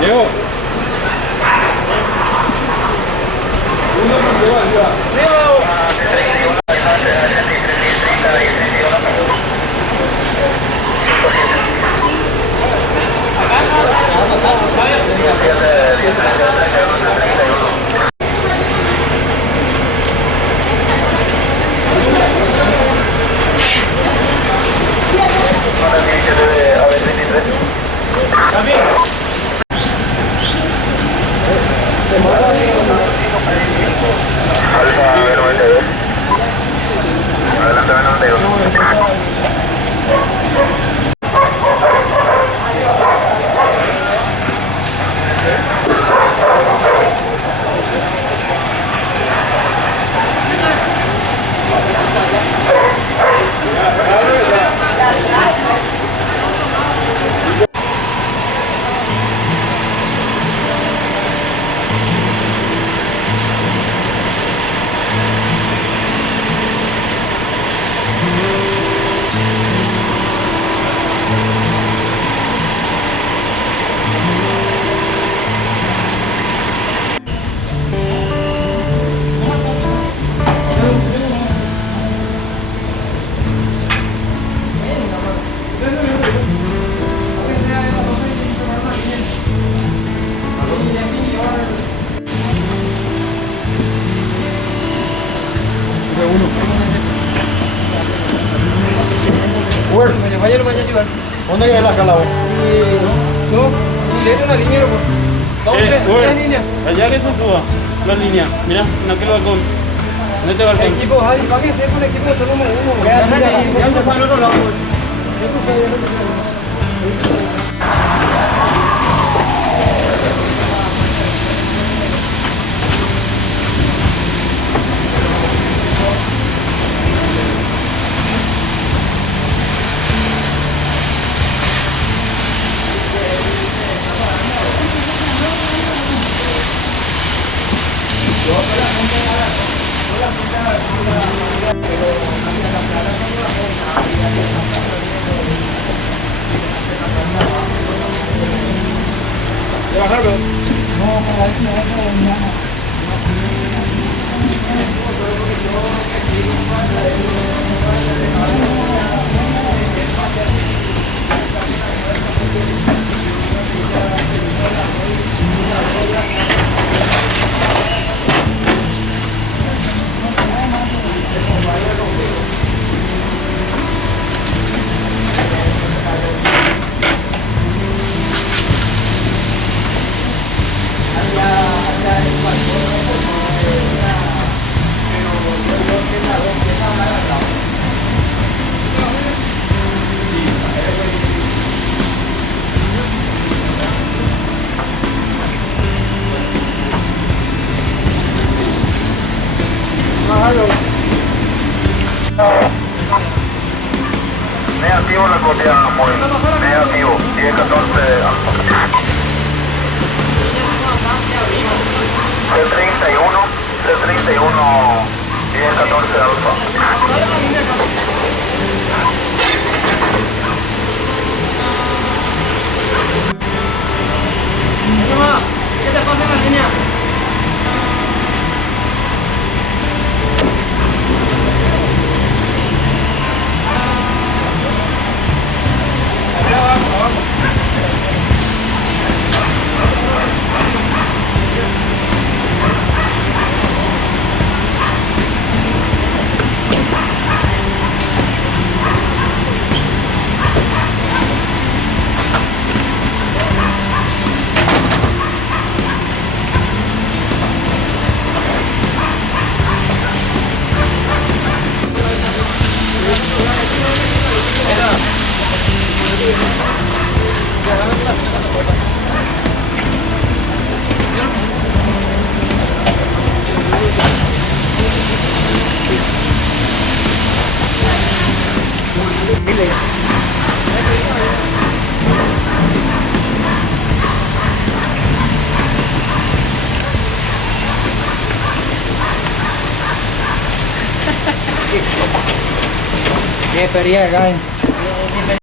Diego. ¿Dónde queda la calabo? No, le una línea, tres líneas. Allá que se suba la línea. Mira, en aquel balcón. En este balcón. Equipo, ¿para qué se pone equipo número uno? Ya se fue al otro lado. ¿De bajarlo? Negativo la copia, muy negativo, 10-14 C31, C31, 10-14 alfa. ¿Qué te pasa en la línea? ¿Qué feria acá?